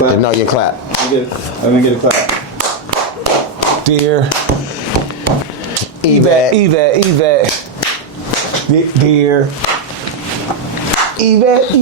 No, you clap. Let me get a clap. Dear Yvette. Dear Yvette.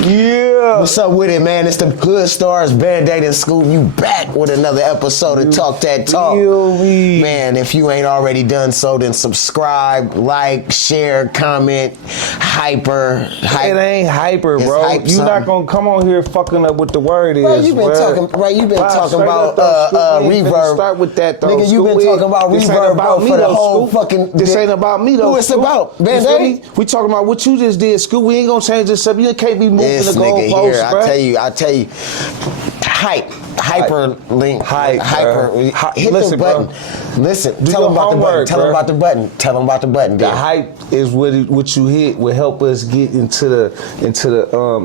Yeah. What's up with it, man? It's the Good Stars, Bandaide and Scoot. You back with another episode of Talk That Talk. Man, if you ain't already done so, then subscribe, like, share, comment, hyper. It ain't hyper, It's bro. hype You not something. gonna come on here fucking up what the word is. You've been talking about reverb. Start with that though. Nigga, you been talking about This ain't reverb, about bro, me for the though, whole Scoot. fucking. This ain't about me though. Who it's Scoot. about? You feel Bandaide? me? We talking about what you just did, Scoot. We ain't gonna change this up. You can't be moving This the nigga goalposts, here, bro. I tell you, hyperlink, hyper. Hit Listen, the button. bro. Listen, Do tell your them about the button. homework, Tell them bro. about the button. Tell them about the button. The Then. hype is what you hit will help us get into the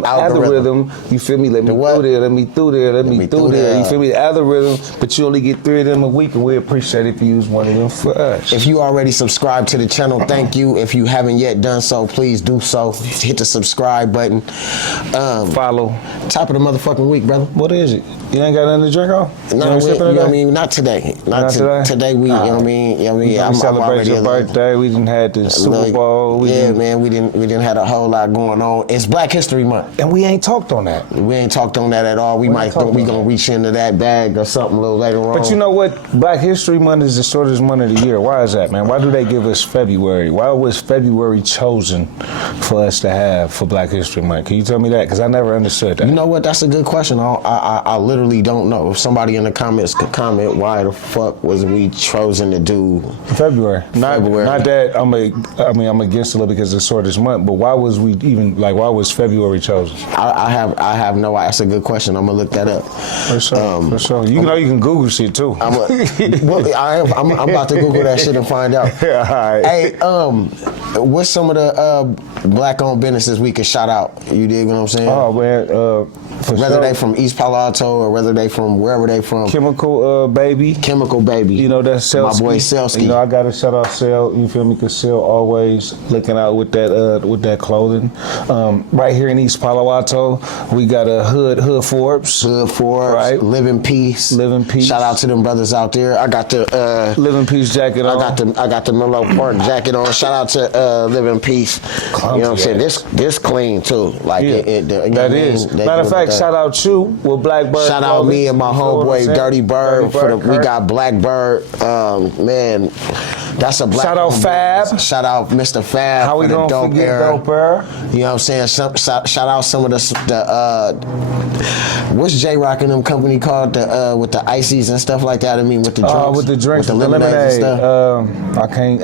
algorithm. You feel me? Let me what? through there. Let me through there. Let me through there. You feel me? The algorithm, but you only get 3 of them a week, and we appreciate if you use one of them for us. If you already subscribed to the channel, thank you. If you haven't yet done so, please do so. Hit the subscribe button. Follow. Top of the motherfucking week, brother. What is it? You ain't got nothing to drink on? No, you know what I mean? Not today. Not today. Today we, you know what I mean? You know what I mean? I'm celebrating your birthday. We didn't have the Super Bowl. We didn't have a whole lot going on. It's Black History Month. And we ain't talked on that. We ain't talked on that at all. We gonna reach into that bag or something a little later on. But you know what? Black History Month is the shortest month of the year. Why is that, man? Why do they give us February? Why was February chosen for us to have for Black History Month? Can you tell me that? Because I never understood that. You know what? That's a good question. I literally don't know. If somebody in the comments could comment, why the fuck was we chosen to do February? Not that I'm against it because it's the shortest month, but why was we even why was February chosen? I have no idea. That's a good question. I'm gonna look that up. For sure. You know you can Google shit too. I'm about to Google that shit and find out. Yeah, all right. Hey, what's some of the black-owned businesses we could shout out? You dig what I'm saying? Oh man, whether they from East Palo Alto or whether they from wherever they from. Chemical Baby. You know that's my boy Selski. You know I gotta shout out Sel. You feel me? Cause Sel always looking out with that clothing. Right here in East Palo Alto, we got a Hood Forbes. Right. Live in Peace. Shout out to them brothers out there. I got the Live in Peace jacket on. I got the Milo Park jacket on. Shout out to Live in Peace. You know what I'm saying? This clean too. Like that is. Matter of fact, shout out you with Blackbird. Shout out me and my homeboy Dirty Bird. We got Blackbird. Man, that's a black. Shout out Fab. Shout out Mr. Fab. How we gonna forget Dope Era? You know what I'm saying? Shout out some of the what's J Rock and them company called with the ices and stuff like that. I mean with the drinks. With the drinks, with the lemonade and stuff. I can't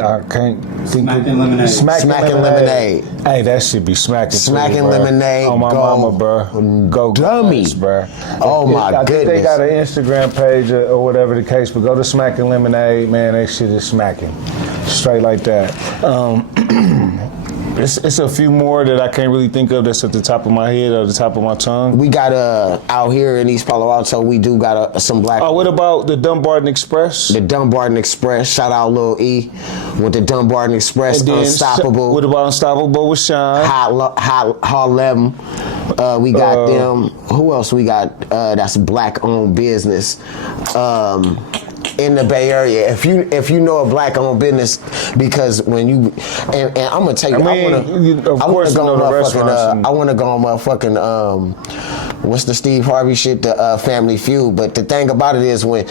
think. Smacking lemonade. Smacking lemonade. Hey, that should be smacking. Smacking lemonade. Oh my mama, bro. Go dummy, bro. Oh my goodness. I think they got an Instagram page or whatever the case, but go to Smacking Lemonade, man. That shit is smacking, straight like that. It's a few more that I can't really think of that's at the top of my head or the top of my tongue. We got out here in East Palo Alto, we do got some black. Oh, what about the Dumbarton Express? The Dumbarton Express. Shout out Lil E with the Dumbarton Express. Unstoppable. What about Unstoppable with Sean? Harlem. We got them. Who else we got? That's black owned business. In the Bay Area, if you know a black-owned business, because when you and I'm gonna tell you, I want to go on motherfucking what's the Steve Harvey shit, the Family Feud. But the thing about it is when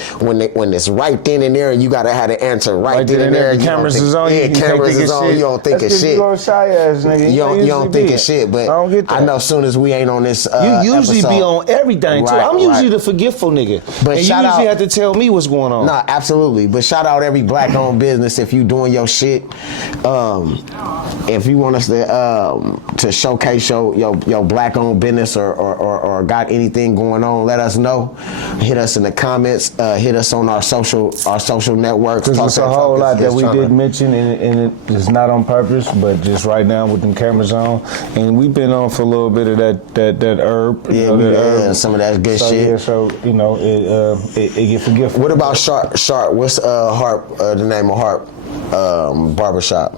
it's right then and there, you gotta have the answer right then and there. The cameras is on. Yeah, cameras is on. You don't think of shit. You shy ass nigga. You don't think of shit. But I don't get that. I know as soon as we ain't on this, you usually episode, be on everything too. I'm usually the forgetful nigga. But and you usually have to tell me what's going on. Nah, absolutely. But shout out every black-owned business if you doing your shit. If you want us to showcase your black-owned business or got anything going on, let us know. Hit us in the comments. Hit us on our social networks. Because there's a whole lot that we did mention, and it's not on purpose, but just right now with them cameras on, and we've been on for a little bit of that herb. Yeah, some of that good shit. Yeah, so you know it get forgetful. What about Sharp? What's the name of Harp barbershop?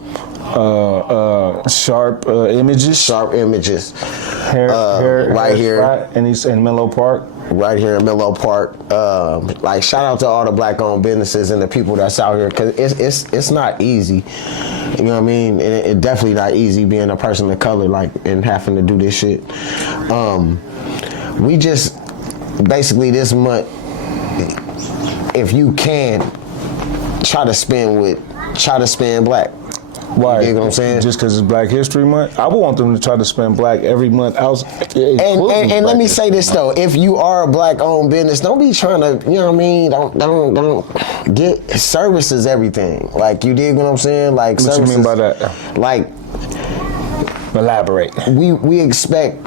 Sharp Images. Sharp Images. Right here in Menlo Park. Right here in Menlo Park. Like shout out to all the black-owned businesses and the people that's out here, because it's not easy. You know what I mean? It definitely not easy being a person of color, like, and having to do this shit. We just basically this month, if you can, try to spend black. Why? You know what I'm saying? Just because it's Black History Month? I would want them to try to spend black every month. And let me say this though: if you are a black-owned business, don't be trying to, you know what I mean? Don't get services everything. Like, you dig what I'm saying? Like, what services, you mean by that? Like, elaborate. We expect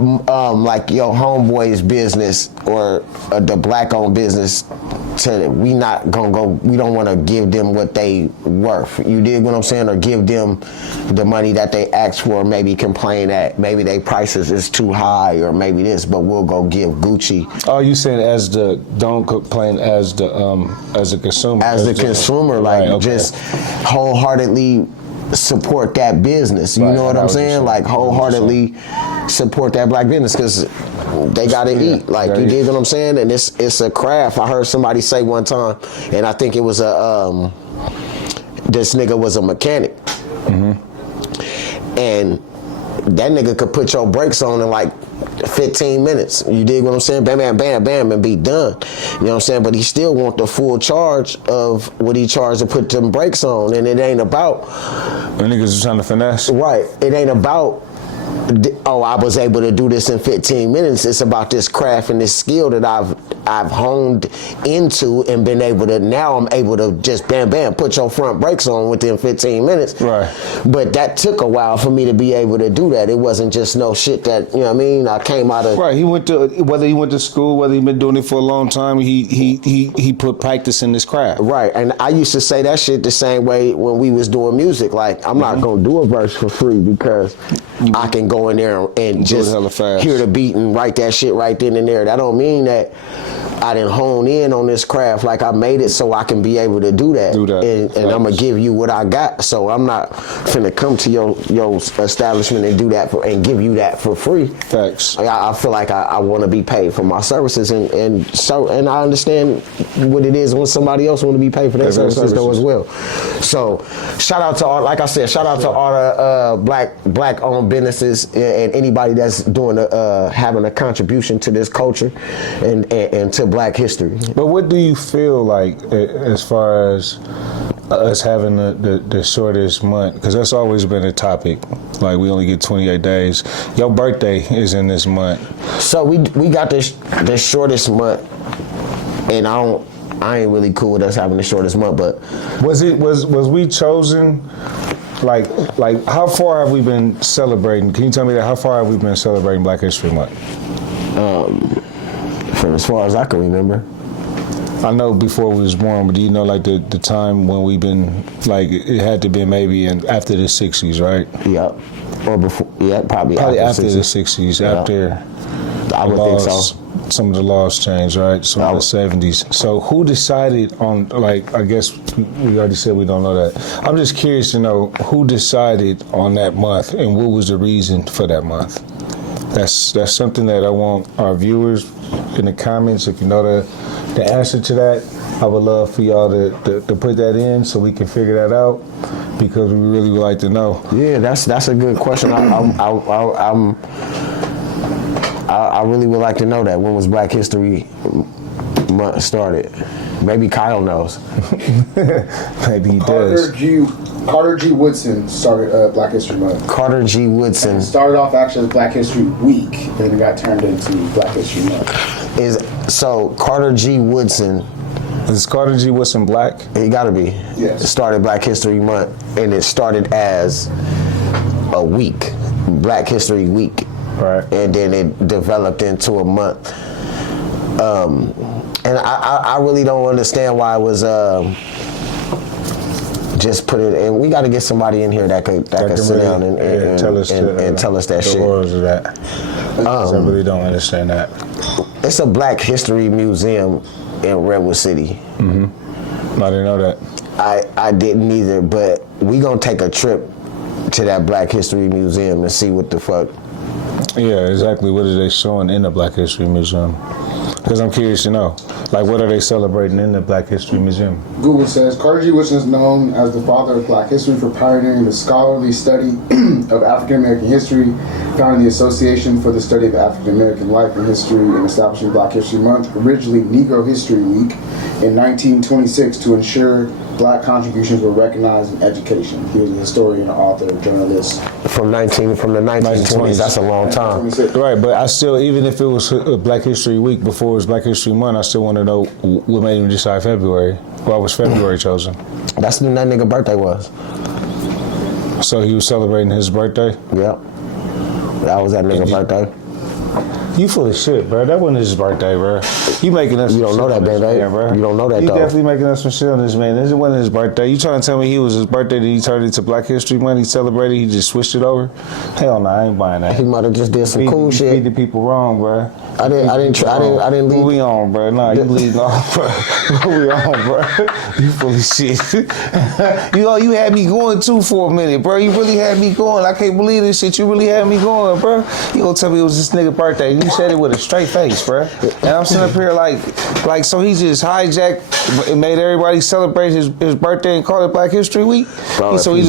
like your homeboy's business or the black-owned business to, we not gonna go, we don't want to give them what they worth. You dig what I'm saying? Or give them the money that they ask for, maybe complain that maybe they prices is too high or maybe this, but we'll go give Gucci. Oh, you saying don't complain as the consumer? As the consumer, like, right, okay. Just wholeheartedly support that business. You know what I'm saying? Like, wholeheartedly support that black business, because they gotta eat. Like, you dig what I'm saying? And it's a craft. I heard somebody say one time, and I think it was this nigga was a mechanic. And that nigga could put your brakes on in like 15 minutes. You dig what I'm saying? Bam, bam, bam, bam, and be done. You know what I'm saying? But he still want the full charge of what he charged to put them brakes on. And it ain't about... The niggas are trying to finesse. Right. It ain't about, oh, I was able to do this in 15 minutes. It's about this craft and this skill that I've honed into and been able to, now I'm able to just bam, bam, put your front brakes on within 15 minutes. Right. But that took a while for me to be able to do that. It wasn't just no shit that, you know what I mean? I came out of... Right. He went to, whether he went to school, whether he been doing it for a long time, he put practice in this craft. Right. And I used to say that shit the same way when we was doing music. Like, I'm not going to do a verse for free because I can go in there and just hear the beat and write that shit right then and there. That don't mean that I didn't hone in on this craft. Like, I made it so I can be able to do that. And I'm going to give you what I got. So I'm not finna come to your establishment and do that and give you that for free. Facts. I feel like I want to be paid for my services, and I understand what it is when somebody else want to be paid for their services though as well. So shout out to all, like I said, shout out to all the black owned businesses and anybody that's doing having a contribution to this culture and to Black history. But what do you feel like as far as us having the shortest month? Because that's always been a topic. Like, we only get 28 days. Your birthday is in this month. So we got the shortest month, and I ain't really cool with us having the shortest month. But was we chosen? Like how far have we been celebrating? Can you tell me that? How far have we been celebrating Black History Month? From as far as I can remember. I know before we was born, but do you know like the time when we've been, like, it had to be maybe after the 60s, right? Yep. Or before, yeah, probably after the 60s, yeah. After I would think so. Some of the laws changed, right? Some of the 70s. So who decided on, like, I guess we already said we don't know that. I'm just curious to know who decided on that month and what was the reason for that month. That's something that I want our viewers in the comments, if you know the answer to that, I would love for y'all to put that in so we can figure that out, because we really would like to know. Yeah, that's a good question. I really would like to know that. When was Black History Month started? Maybe Kyle knows. Maybe he does. Carter G. Woodson started Black History Month. Carter G. Woodson. And started off actually as Black History Week, and then it got turned into Black History Month. So Carter G. Woodson. Is Carter G. Woodson black? He gotta be. Yes. It started Black History Month, and it started as a week, Black History Week. Right. And then it developed into a month. And I really don't understand why it was just put it in. We got to get somebody in here that can sit really, down and tell us that shit. The laws of that. I really don't understand that. It's a Black History Museum in Redwood City. I didn't know that. I didn't either, but we gonna take a trip to that Black History Museum and see what the fuck. Yeah, exactly. What are they showing in the Black History Museum? Because I'm curious to know. Like, what are they celebrating in the Black History Museum? Google says Carter G. Woodson is known as the father of Black history for pioneering the scholarly study of African American history, founding the Association for the Study of African American Life and History, and establishing Black History Month, originally Negro History Week, in 1926 to ensure Black contributions were recognized in education. He was a historian, author, journalist. From the 1920s, that's a long time. Right, but I still, even if it was Black History Week before it was Black History Month, I still want to know what made him decide February. Why was February chosen? That's when that nigga birthday was. So he was celebrating his birthday? Yep. That was that nigga birthday. You full of shit, bro. That wasn't his birthday, bro. You making us. You don't know that, Bandaide. You don't know that, you though. You definitely making us some shit on this, man. This wasn't his birthday. You trying to tell me he was his birthday that he turned into Black History Month? He celebrated. He just switched it over. Hell no, I ain't buying that. He might have just did some cool shit. Feed the people wrong, bro. I didn't leave. We on, bro. Nah, you leading off, bro. We on, bro. You full of shit. you had me going too for a minute, bro. You really had me going. I can't believe this shit. You really had me going, bro. You gonna tell me it was this nigga birthday? You said it with a straight face, bro. And I'm sitting up here like, so he just hijacked and made everybody celebrate his birthday and call it Black History Week. Bro, he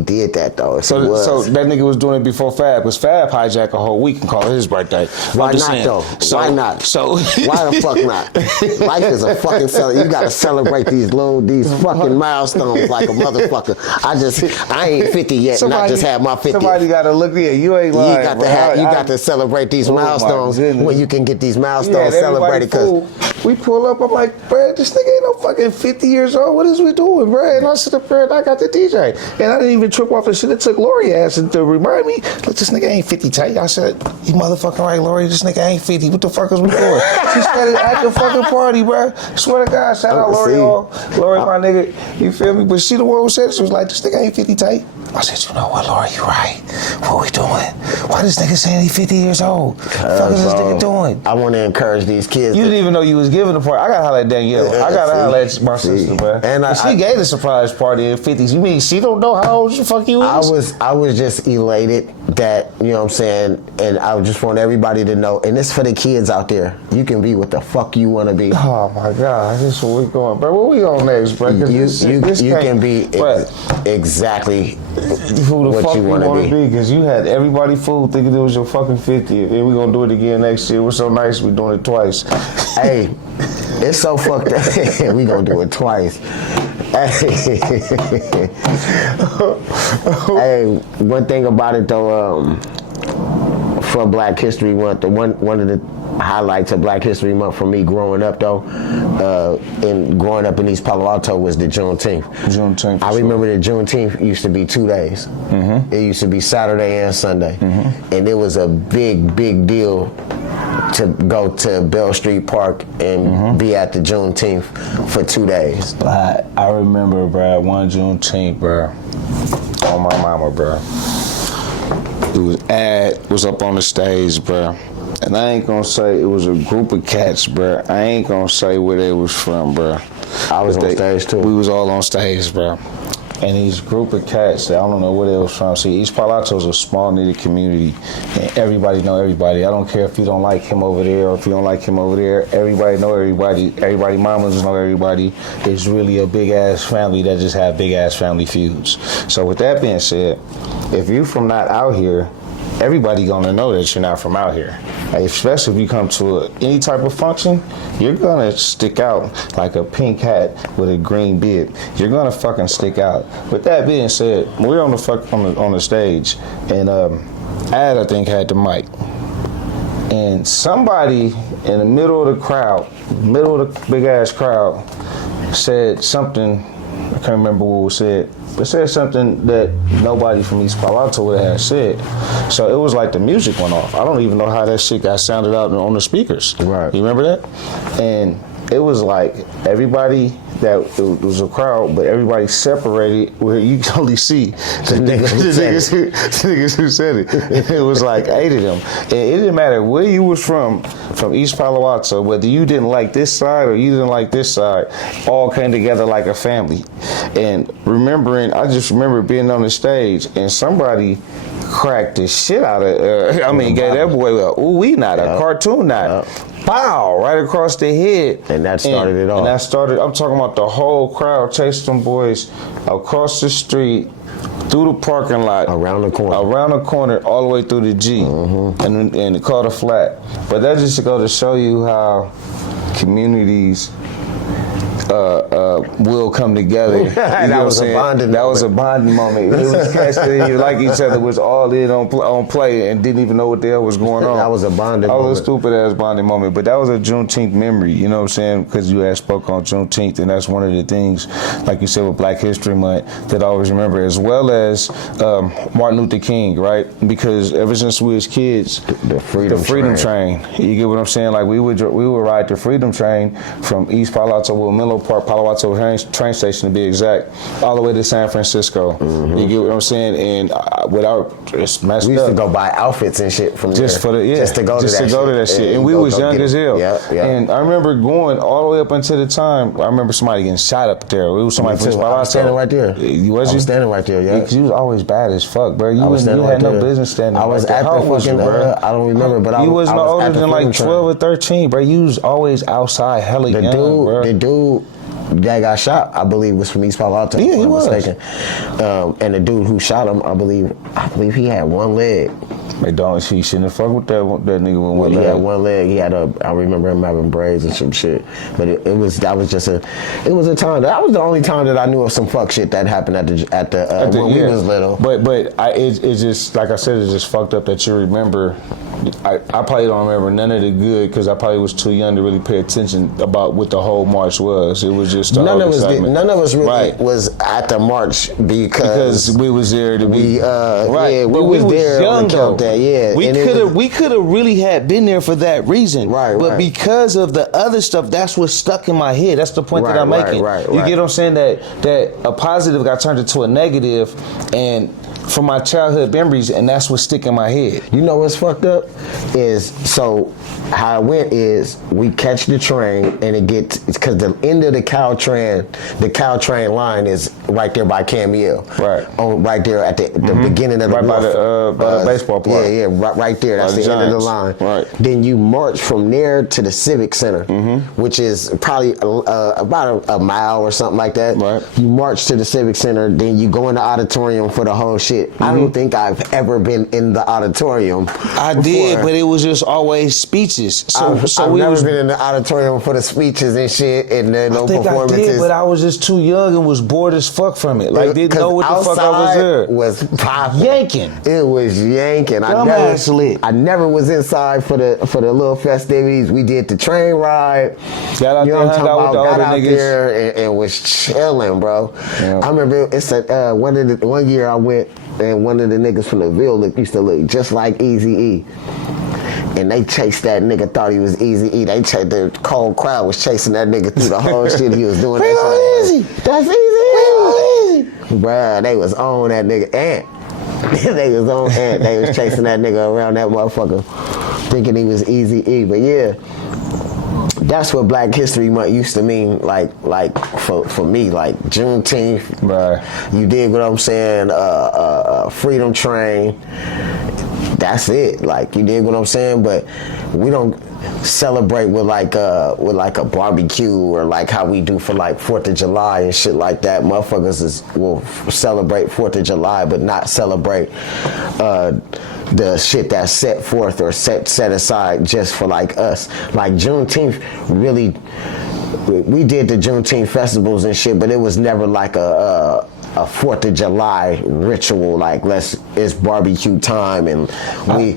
did that though. So that nigga was doing it before Fab, because Fab hijacked a whole week and called it his birthday. Why not though? Why not? So why the fuck not? Life is a fucking celebration. You gotta celebrate these fucking milestones like a motherfucker. I ain't 50 yet, and I just had my 50. Somebody gotta look there. You ain't lying. You got to celebrate these milestones when you can get these milestones celebrated. Cause we pull up, I'm like, bro, this nigga ain't no fucking 50 years old. What is we doing, bro? And I sit up there and I got the DJ, and I didn't even trip off the shit. It took Lori ass to remind me, look, this nigga ain't 50 tight. I said, you motherfucking right, Lori, this nigga ain't 50. What the fuck is we doing? She started at the fucking party, bro. Swear to God, shout out Lori, Lori, my nigga. You feel me? But she the one who said it. She was like, this nigga ain't 50 tight. I said, you know what, Lori, you right. What we doing? Why this nigga saying he 50 years old? What the fuck is this nigga doing? I want to encourage these kids. You didn't even know you was giving a party. I gotta holler at Danielle. I gotta holler at my sister, bro. And she gave a surprise party in 50s. You mean she don't know how old the fuck you is? I was just elated that, you know what I'm saying, and I just want everybody to know, and it's for the kids out there, you can be what the fuck you want to be. Oh my God, this is where we going, bro. Where we on next, bro? You can be exactly who the what fuck you want to be. Because you had everybody fooled thinking it was your fucking 50th, and we gonna do it again next year. We're so nice, we doing it twice. Hey, it's so fucked up. We gonna do it twice. Hey, one thing about it though, for Black History Month, one of the highlights of Black History Month for me growing up though, and growing up in East Palo Alto was the Juneteenth. I remember the Juneteenth used to be 2 days. Mm-hmm. It used to be Saturday and Sunday, and it was a big deal to go to Bell Street Park and be at the Juneteenth for 2 days. I remember, bro, one Juneteenth, bro, on my mama, bro. It was up on the stage, bro. And I ain't gonna say it was a group of cats, bro. I ain't gonna say where they was from, bro. I was on stage too. We was all on stage, bro. And these group of cats, I don't know where they was from. See, East Palo Alto is a small knitted community, and everybody know everybody. I don't care if you don't like him over there or if you don't like him over there. Everybody know everybody. Everybody mamas know everybody. It's really a big ass family that just have big ass family feuds. So with that being said, if you from not out here, everybody gonna know that you're not from out here. Especially if you come to any type of function, you're gonna stick out like a pink hat with a green bib. You're gonna fucking stick out. With that being said, we're on the stage, and Ad, I think, had the mic, and somebody in the middle of the crowd, middle of the big ass crowd, said something. I can't remember what was said. But said something that nobody from East Palo Alto would have said. So it was like the music went off. I don't even know how that shit got sounded out on the speakers. Right. You remember that? And it was like everybody that it was a crowd, but everybody separated where you could only see the niggas who said it. It was like 8 of them. And it didn't matter where you was from East Palo Alto, whether you didn't like this side or you didn't like this side, all came together like a family. And I just remember being on the stage and somebody cracked the shit out of, gave that boy a ooh-wee knot, a cartoon knot. Pow! Right across the head. And that started it all. And that started, I'm talking about the whole crowd chased them boys across the street, through the parking lot. Around the corner, all the way through the G. And it caught a flat. But that just to go to show you how communities will come together. That was a bonding moment. That was a bonding moment. It was cats that you like each other, was all in on play and didn't even know what the hell was going on. That was a bonding moment. That was a stupid ass bonding moment. But that was a Juneteenth memory, you know what I'm saying? Because you had spoke on Juneteenth, and that's one of the things, like you said, with Black History Month that I always remember, as well as Martin Luther King, right? Because ever since we was kids, the freedom train. You get what I'm saying? Like we would ride the Freedom Train from East Palo Alto, Menlo Park, Palo Alto train station to be exact, all the way to San Francisco. You get what I'm saying? And it's messed up. We used to go buy outfits and shit from just there. Just to go to that shit. And we was young as hell. And I remember going all the way up until the time, I remember somebody getting shot up there. It was somebody from Palo Alto. I was standing right there. Was you? I was standing right there, yeah. Because you was always bad as fuck, bro. You had no business standing I was right there. at the fucking, I don't remember, but you I was no older at the than like Freedom 12 or 13, bro. You was always outside hella young, bro. The dude that got shot, I believe, was from East Palo Alto. Yeah, he was. Mistaken. And the dude who shot him, I believe he had one leg. He shouldn't have fucked with that nigga with one leg. He had one leg. He had I remember him having braids and some shit. But it was a time. That was the only time that I knew of some fuck shit that happened when we was little. But it's just, like I said, it's just fucked up that you remember. I probably don't remember none of the good because I probably was too young to really pay attention about what the whole march was. It was just none of us really was at the march because we was there to be right. Yeah, we was there young though. Yeah, we could have really had been there for that reason. Right. But because of the other stuff, that's what's stuck in my head. That's the point that I'm making. You get what I'm saying? That a positive got turned into a negative, and from my childhood memories, and that's what's sticking in my head. You know what's fucked up is, so how it went is we catch the train and it gets, because the end of the Caltrain line is right there by Camille. Right. Right there at the beginning of the right by the baseball park. Yeah, right there. That's the end of the line. Right. Then you march from there to the Civic Center, which is probably about a mile or something like that. Right. You march to the Civic Center, then you go in the auditorium for the whole shit. I don't think I've ever been in the auditorium. I did, but it was just always speeches. I've never been in the auditorium for the speeches and shit and no performances. I did, but I was just too young and was bored as fuck from it. Like, didn't know what the fuck I was there. Was popping. Yanking. It was yanking. I never was inside for the little festivities. We did the train ride. Got out there, hung out with the older niggas. There and was chilling, bro. Yeah. I remember one year I went and one of the niggas from the Ville used to look just like Eazy-E. And they chased that nigga, thought he was Eazy-E. The cold crowd was chasing that nigga through the whole shit he was doing. Easy. That's Eazy-E. Bruh, they was on that nigga Ant. They was on Ant. They was chasing that nigga around that motherfucker, thinking he was Eazy-E. But yeah, that's what Black History Month used to mean, like for me, like Juneteenth. Right. You dig what I'm saying? Freedom Train. That's it. Like, you dig what I'm saying? But we don't celebrate with like a barbecue or like how we do for like 4th of July and shit like that. Motherfuckers will celebrate 4th of July, but not celebrate the shit that's set forth or set aside just for like us. Like Juneteenth, really, we did the Juneteenth festivals and shit, but it was never like 4th of July ritual, like it's barbecue time, and we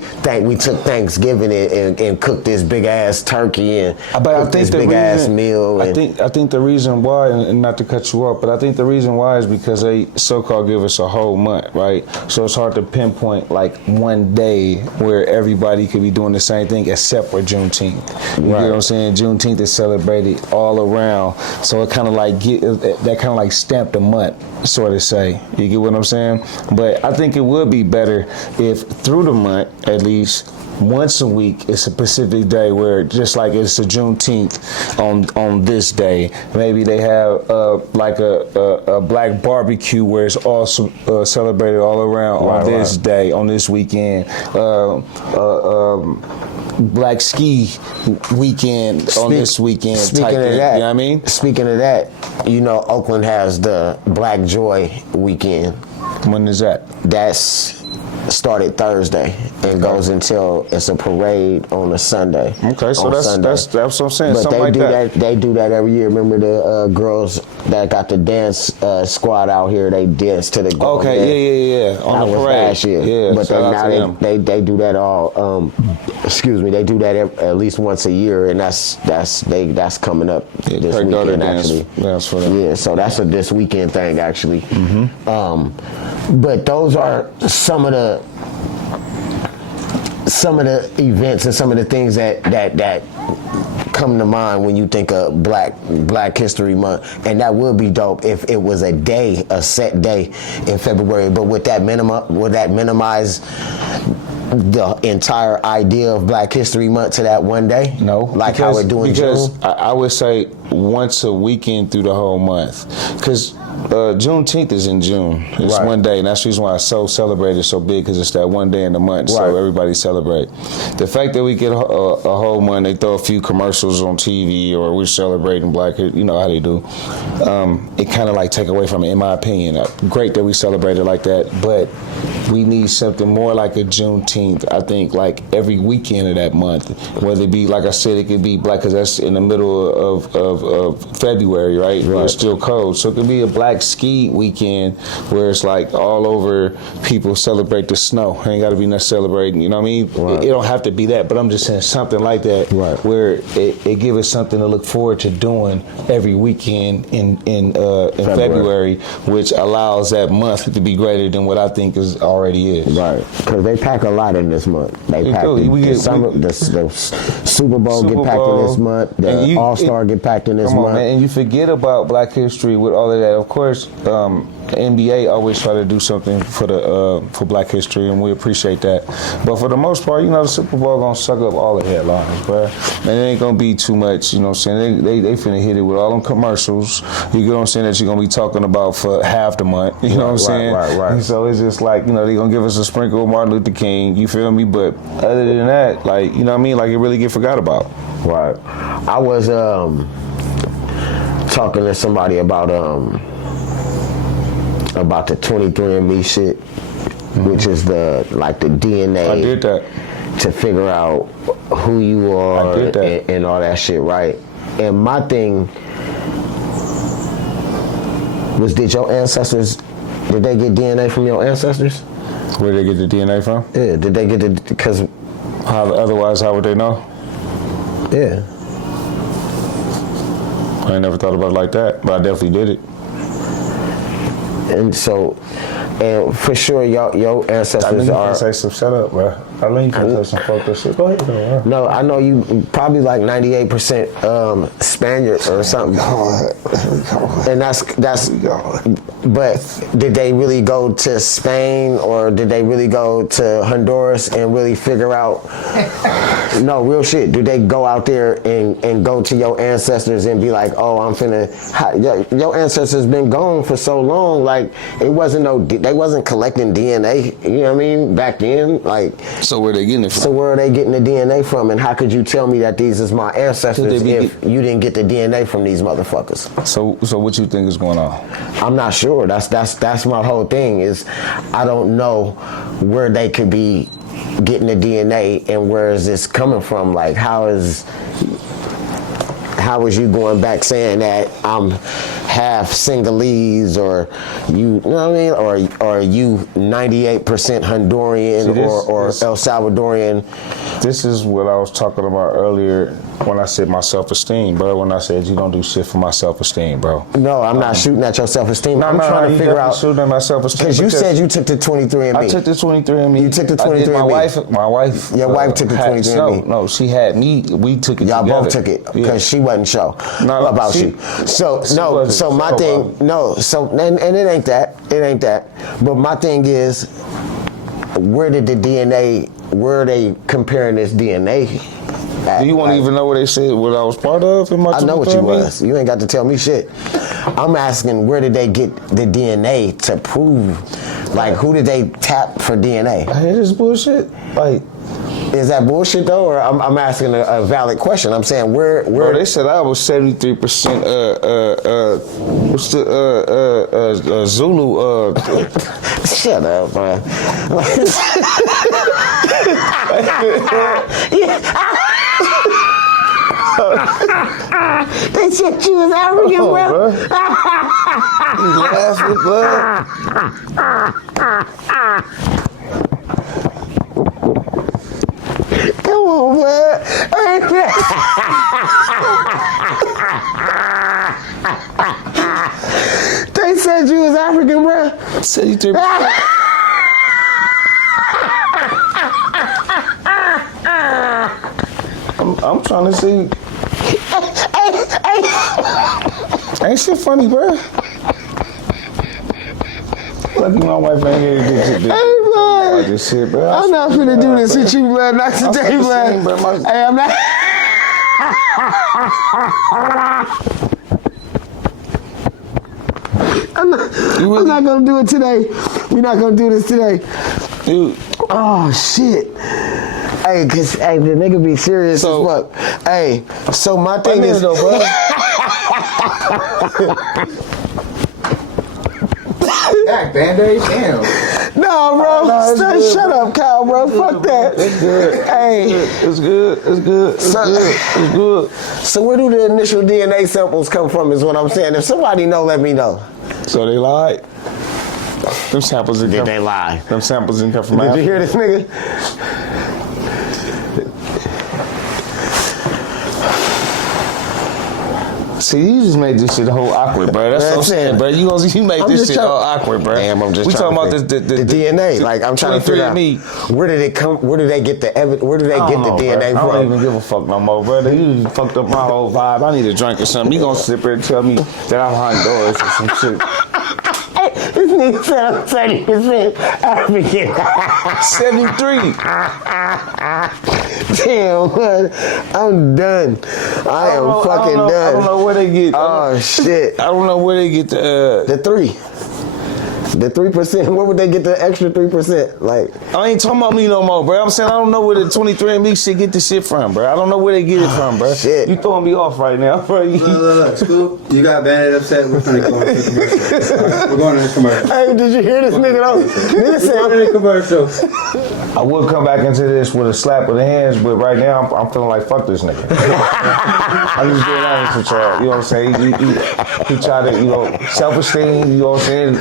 took Thanksgiving and cooked this big ass turkey and cooked this big ass meal. I think the reason why, and not to cut you off, but I think the reason why is because they so-called give us a whole month, right? So it's hard to pinpoint like one day where everybody could be doing the same thing except for Juneteenth. You get what I'm saying? Juneteenth is celebrated all around, so it kind of like stamped a month, sort of say. You get what I'm saying? But I think it would be better if through the month, at least once a week, it's a specific day where, just like it's a Juneteenth on this day, maybe they have like a black barbecue where it's also celebrated all around on this day, on this weekend. Black ski weekend on this weekend. Speaking type of thing, that, you know what I mean? Speaking of that, you know, Oakland has the Black Joy weekend. When is that? That's started Thursday and goes until it's a parade on a Sunday. Okay, so that's what I'm saying. But something they like do that. They do that every year. Remember the girls that got the dance squad out here? They danced to the Okay, yeah. On that the was parade. last year. Yeah, but they do that all. Excuse me, they do that at least once a year, and that's coming up this weekend actually. Dance for them. Yeah, so that's a this weekend thing actually. But those are some of the events and some of the things that come to mind when you think of Black History Month, and that would be dope if it was a set day in February. But would that minimize the entire idea of Black History Month to that one day? No, like how we're doing because June? I would say once a weekend through the whole month, because Juneteenth is in June. It's one day, and that's the reason why it's so celebrated so big, because it's that one day in the month, so everybody celebrate. The fact that we get a whole month, they throw a few commercials on TV, or we're celebrating Black, you know how they do. It kind of like take away from it, in my opinion. Great that we celebrate it like that, but we need something more like a Juneteenth. I think like every weekend of that month, whether it be, like I said, it could be Black, because that's in the middle of February, right? Where it's still cold, so it could be a Black ski weekend where it's like all over, people celebrate the snow. It ain't got to be nothing celebrating, you know what I mean? It don't have to be that, but I'm just saying something like that, where it gives us something to look forward to doing every weekend in February, which allows that month to be greater than what I think already is. Right, because they pack a lot in this month. They pack the Super Bowl get packed in this month. The All-Star get packed in this month. Man, and you forget about Black history with all of that. Of course, the NBA always try to do something for Black history, and we appreciate that. But for the most part, you know, the Super Bowl gonna suck up all the headlines, bro. And it ain't gonna be too much, you know what I'm saying? They finna hit it with all them commercials. You get what I'm saying, that you're gonna be talking about for half the month. You know what I'm saying? Right. So it's just like, you know, they gonna give us a sprinkle of Martin Luther King. You feel me? But other than that, like, you know what I mean? Like, it really get forgot about. Right. I was talking to somebody about the 23andMe shit, which is the DNA. I did that. To figure out who you are and all that shit, right? And my thing was, did they get DNA from your ancestors? Where did they get the DNA from? Yeah, did they get it? Because otherwise, how would they know? Yeah. I ain't never thought about it like that, but I definitely did it. And so, and for sure, your ancestors are. Say some shut up, bro. I know you can say some fucked up shit. Go ahead, bro. No, I know you probably like 98% Spaniard or something. And that's. But did they really go to Spain, or did they really go to Honduras and really figure out? No, real shit. Do they go out there and go to your ancestors and be like, oh, I'm finna. Your ancestors been gone for so long, like they wasn't collecting DNA. You know what I mean? Back then, like. So where are they getting it from? So where are they getting the DNA from? And how could you tell me that these is my ancestors if you didn't get the DNA from these motherfuckers? So what you think is going on? I'm not sure. That's my whole thing, is I don't know where they could be getting the DNA and where is this coming from? Like, how is you going back saying that I'm half Senegalese, or you know what I mean, or you 98% Honduran or El Salvadorian. This is what I was talking about earlier when I said my self-esteem, bro. When I said you don't do shit for my self-esteem, bro. No, I'm not shooting at your self-esteem. I'm No, trying to figure out. shooting at my self-esteem Because you said you took the 23andMe. I took the 23andMe. You took the I did. 23andMe. My wife. Your wife took the 23andMe. No, she had me. We took it Y'all together. both took it because she wasn't sure No, about she- you. So she no, wasn't so my sure thing, about me. no, so and it ain't that, But my thing is, where did the DNA? Where are they comparing this DNA? Do you want to even know what they said? What I was part of? In my I know what you 23andMe? was. You ain't got to tell me shit. I'm asking, where did they get the DNA to prove? Like, who did they tap for DNA? I hear this bullshit. Like, Is that bullshit though, or I'm asking a valid question? I'm saying where bro, they said I was 73%. What's the Zulu? Shut up, man. They said you was African, bro. You laughing, bro? Come on, man. They said you was African, bro. 73%. I'm trying to see. Ain't shit funny, bro. Lucky my wife ain't here to do man. this shit, bro. I'm not finna do this with you, blood. Not today, saying, blood. bro, Hey, I'm not. I'm not gonna do it today. We're not gonna do this today. Dude. Oh shit. Hey, cause the nigga be serious as fuck. Hey, so my thing is though, bro. Back Bandaide, damn. no, bro. no, it's good, Shut up, Kyle, bro. Fuck that. It's good. Hey, It's good. It's good. It's So- good. It's good. so where do the initial DNA samples come from? Is what I'm saying. If somebody know, let me know. So they lied. Them samples didn't Did come. they lie? Them samples didn't come from Did you Africa. hear this nigga? See, you just made this shit whole awkward, bro. That's what I'm saying, bro. You make I'm this just shit trying- all awkward, bro. Damn, I'm just we trying talking to about think. the DNA. Like I'm trying to figure out 23andMe. where did it come? Where did they get the evidence? Where did they get the DNA I don't from? even give a fuck no more, brother. You fucked up my whole vibe. I need a drink or something. You gonna sit here and tell me that I'm Honduras or some shit. This nigga said I'm 30% African. 73. Damn, man. I'm done. I am fucking I done. don't know where they get. Oh shit. I don't know where they get the. The 3. The 3%. Where would they get the extra 3%? Like, I ain't talking about me no more, bro. I'm saying I don't know where the 23andMe shit get the shit from, bro. I don't know where they get it from, bro. Shit. You throwing me off right now, bro. Look, Scoop, you got Bandaide upset. We're finna go into commercial. All right, we're going to the commercial. hey, did you hear this nigga though? Nigga We're going said, to the commercial. I would come back into this with a slap of the hands, but right now I'm feeling like fuck this nigga. I'm just being honest with y'all. You know what I'm saying? He tried to, self-esteem. You know what I'm saying?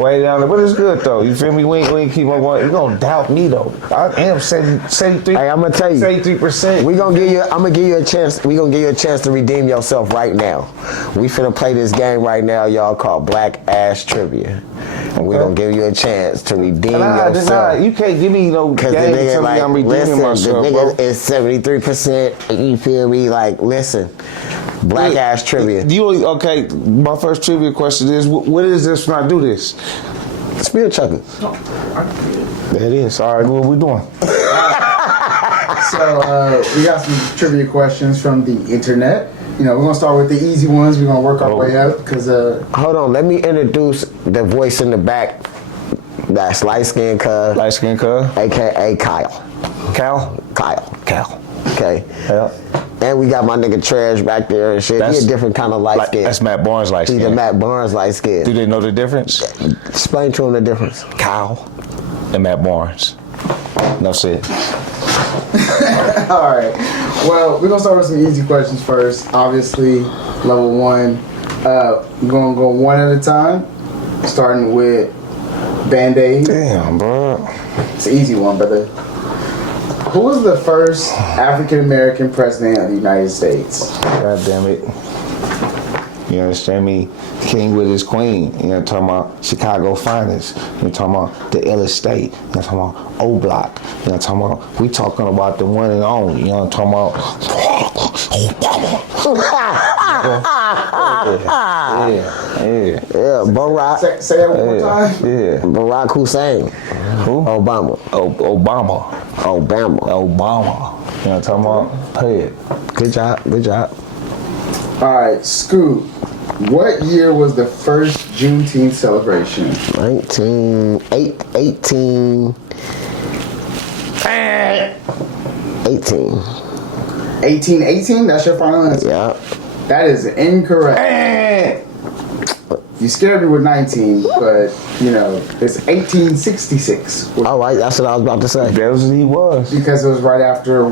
Way down there, but it's good though. You feel me? We ain't keep on going. You gonna doubt me though? I am 73. hey, I'm gonna tell you. 73%. I'm gonna give you a chance. We gonna give you a chance to redeem yourself right now. We finna play this game right now, y'all, called BlackAss Trivia. And we gonna give you a chance to redeem yourself. You can't give me no game Cause the nigga until like, I'm redeeming listen, myself, the bro. nigga is 73%. You feel me? Like, listen, BlackAss Trivia. Okay, my first trivia question is, what is this when I do this? Spear chucker. There it is. All right, what we doing? So we got some trivia questions from the internet. We're gonna start with the easy ones. We're gonna work our way up because Hold on, let me introduce the voice in the back. That's light skinned cuz, Light skin cuz. aka Kyle. Cal? Kyle. Cal. Okay. Yeah. And we got my nigga Trash back there and shit. He a different kind of light skin. That's Matt Barnes light He's skin. the Matt Barnes light skin. Do they know the difference? Explain to him the difference. Kyle and Matt Barnes. No shit. all right. Well, we're gonna start with some easy questions first. Obviously, level 1. We're gonna go one at a time, starting with Bandaide. Damn, bro. It's an easy one, brother. Who was the first African American president of the United States? God damn it. You understand me? King with his queen. You know what I'm talking about? Chicago finest. You know what I'm talking about? The illest state. You know what I'm talking about? O Block. You know what I'm talking about? We talking about the one and only. You know what I'm talking about? Yeah, Barack. Say that one more time. Yeah. Barack Hussein. Who? Obama. Obama. Obama. You know what I'm talking about? Pay it. Good job. Good job. All right, Scoot. What year was the first Juneteenth celebration? 18. 1818? That's your final answer? Yeah. That is incorrect. You scared me with 19, but, you know, it's 1866. All right, that's what I was about to say. That was what he was. Because it was right after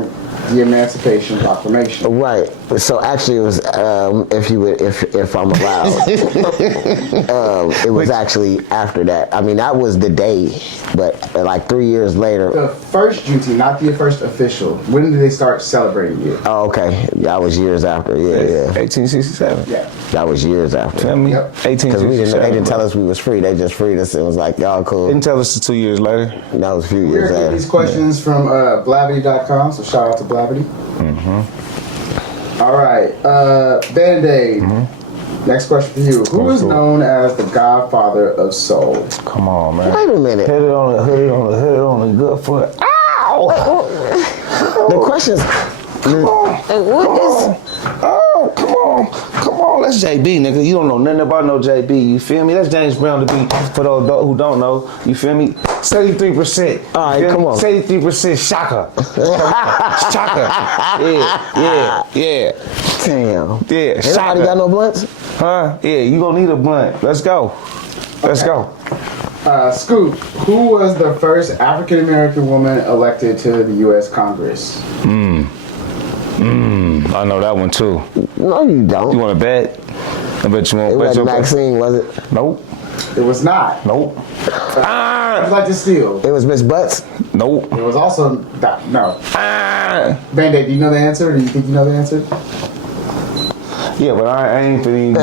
the Emancipation Proclamation. Right. So actually, it was if I'm allowed, it was actually after that. I mean, that was the day, but like 3 years later. The first Juneteenth, not the first official. When did they start celebrating it? Oh, okay. That was years after. Yeah. 1867. Yeah. That was years after. Tell me. Yep. 1867. They didn't tell us we was free. They just freed us. It was like, y'all cool. Didn't tell us till 2 years later. That was a few We're years getting later. these questions from Blabbity.com, so shout out to Blabbity. All right, Bandaide. Next question for you. Who is known as the godfather of soul? Come on, man. Wait a minute. Hit it on the good foot. Ow! The questions. Oh, come on. That's JB, nigga. You don't know nothing about no JB. You feel me? That's James Brown to be for those who don't know. You feel me? 73%. All right, come on. 73% Shaka. Shaka. Yeah. Damn. Yeah. Anybody Shaka. got no blunts? Huh? Yeah, you gonna need a blunt. Let's go. Let's go. Scoot, who was the first African American woman elected to the U.S. Congress? I know that one too. No, you don't. You want to bet? I bet you won't. It Bet wasn't your Maxine, was it? Nope. It was not. Nope. I'd like to steal. It was Miss Butts. Nope. It was also no. Ah. Band-Aid, do you know the answer? Or do you think you know the answer? Yeah, but I ain't feeling.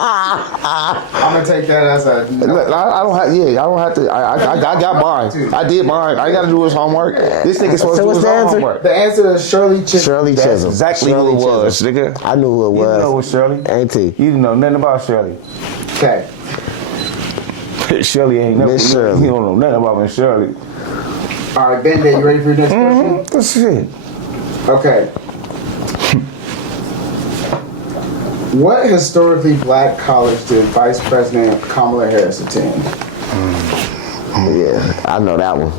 I'm gonna take that as a. No. I don't have. Yeah, I don't have to. I got mine. I did mine. I ain't got to do his homework. This nigga's supposed So to do what's his the own answer? homework. The answer is Shirley Chisholm. Shirley That's Chisholm. exactly Shirley who it was, Chisholm. nigga. I knew who it You was. didn't know it was Shirley. Ain't he? You didn't know nothing about Shirley. Okay. Shirley ain't never. Miss Shirley. You don't know nothing about Miss Shirley. All right, Band-Aid, you ready for your next question? That's it. Okay. What historically black college did Vice President Kamala Harris attend? Yeah, I know that one.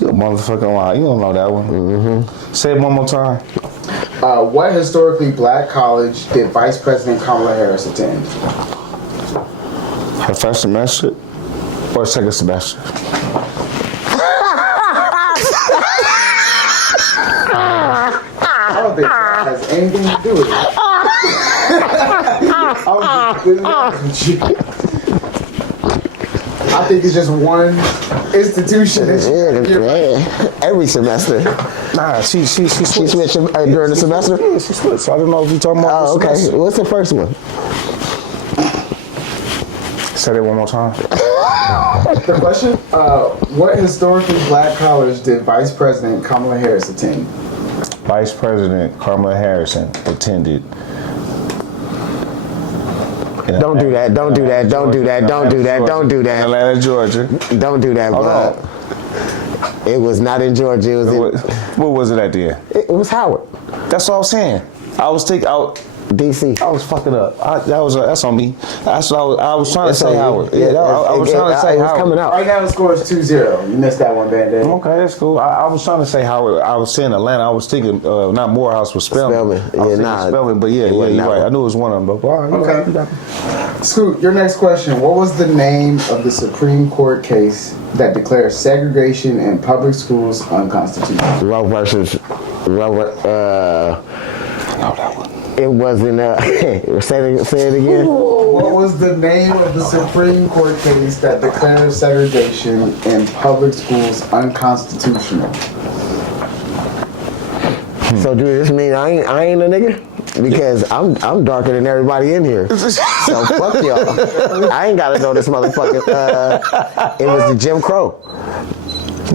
You a motherfucking lie. You don't know that one. Say it one more time. What historically black college did Vice President Kamala Harris attend? Her first semester or second semester? I don't think that has anything to do with it. I think it's just one institution. Every semester. Nah, she She switched during the semester? Yeah, she switched. I don't know if you talking about. Oh, the okay. semester. What's the first one? Say that one more time. The question, what historically black college did Vice President Kamala Harris attend? Vice President Kamala Harrison attended. Don't do that. Don't do that. Don't do that. Don't do that. Don't do that. Atlanta, Georgia. Don't do that, Hold bro. It was not in Georgia. It was What was it at there? it was Howard, That's all I'm saying. I was D.C. I was fucking up. That's on me. That's what I was trying to It's say, on you. Howard. Yeah, Yeah, I was trying to say it was Howard. coming out. Right now the score is 2-0. You missed that one, Band-Aid. Okay, that's cool. I was trying to say Howard. I was saying Atlanta. I was thinking not Morehouse was Spelman. Spelman. I was Yeah, thinking nah. Spelman, but yeah, It wasn't you're that right. one. I knew it was one of them, but all right, Okay. you got me. Scoot, your next question. What was the name of the Supreme Court case that declared segregation in public schools unconstitutional? Roe versus Roe. I know that one. It wasn't. Say it again. What was the name of the Supreme Court case that declared segregation in public schools unconstitutional? So do this mean I ain't a nigga? Because I'm darker than everybody in here. So fuck y'all. I ain't gotta know this motherfucker. It was the Jim Crow.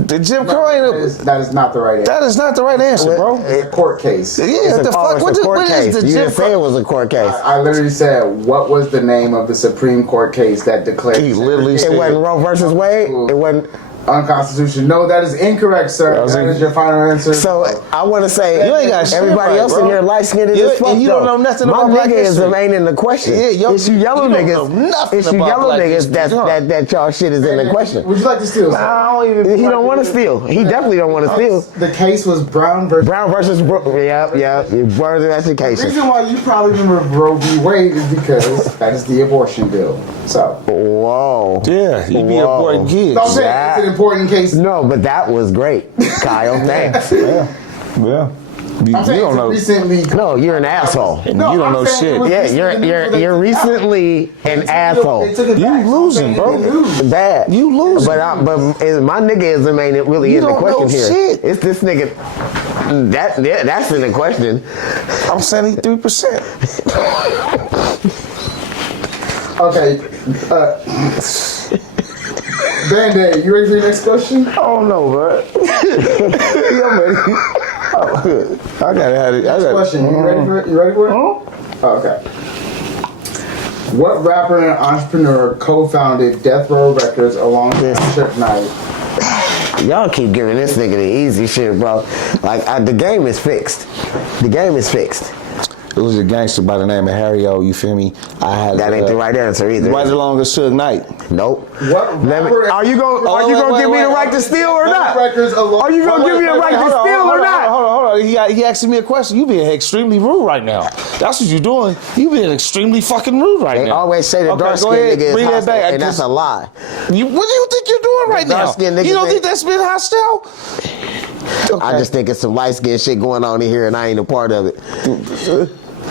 The Jim Crow ain't That is not the right answer. That is not the right answer, bro. It's a court case. Yeah, It's the fuck? it's a court case. the You Jim didn't say it Crow? was a court case. I literally said, what was the name of the Supreme Court case that declared He literally It said wasn't Roe versus Wade. It wasn't. unconstitutional? No, that is incorrect, sir. That is your final answer. So I want to say You ain't got shit everybody right, else bro. in here light skinned You- as fuck. and you don't though. know nothing My about black niggas history. ain't in the question. Yeah, it's you yellow you don't niggas. know nothing It's you about yellow black niggas history. that y'all shit is in the question. Would you like to steal? Sir? I don't even. He don't want to steal. He definitely don't want to steal. The case was Brown versus. Brown versus yeah. Brown The education. reason why you probably remember Roe v. Wade is because that is the abortion bill. So, Whoa. Yeah, you be a Whoa. boy kid. I'm saying it's an important case. No, but that was great, Kyle. Thanks. Yeah. You I'm saying don't know. recently. No, you're an asshole. No, You don't I'm know saying shit. it was Yeah, recently you're recently an asshole. They took it You back. losing, bro. They lose. Bad. You losing. But my niggaism ain't really You in the don't question know here. shit. It's this nigga. That's in the question. I'm 73%. Okay. Bandaide, you ready for your next question? I don't know, bro. Yeah, man. I gotta have it. Next question. You ready for it? You ready for it? Oh, okay. What rapper and entrepreneur co-founded Death Row Records along with Suge Knight? Y'all keep giving this nigga the easy shit, bro. Like the game is fixed. The game is fixed. It was a gangster by the name of Harry O. You feel me? I had That ain't the right answer either. Right along with Suge Knight. Nope. What rapper? Are you gonna wait, give me wait, the right to steal or not? Records along. Are you gonna give me the right to steal or not? Hold on. He asking me a question. You being extremely rude right now. That's what you doing. You being extremely fucking rude right They now. always say the Okay, dark go skinned ahead, nigga is bring that hostile, back. and that's a lie. What do you think you're doing right now? dark-skinned niggas You don't ain't- think that's been hostile? I just think it's some light skinned shit going on in here, and I ain't a part of it.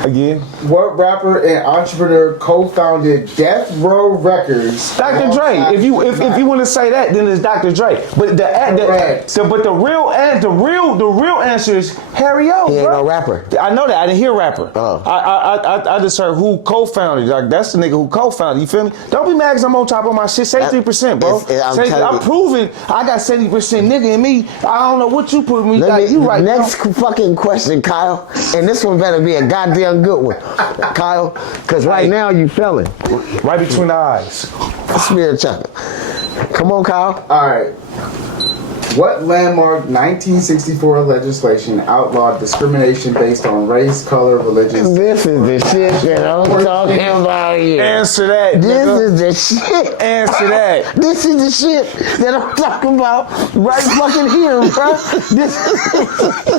Again. What rapper and entrepreneur co-founded Death Row Records? Dr. Dre. If you want to say that, then it's Dr. Dre. But Correct. the real answer is Harry O. He ain't bro. no rapper. I know that. I didn't hear rapper. Oh. I just heard who co-founded. Like that's the nigga who co-founded. You feel me? Don't be mad 'cause I'm on top of my shit. 73%, bro. I'm proving I got 70% nigga in me. I don't know what you put me. Like, you right Next now. fucking question, Kyle. And this one better be a goddamn good one, Kyle. Because right now you failing. Right between the eyes. Smear chocolate. Come on, Kyle. All right. What landmark 1964 legislation outlawed discrimination based on race, color, religion? This is the shit that I'm talking about here. Answer that, This nigga. is the shit. Answer that. This is the shit that I'm talking about right fucking here, bro.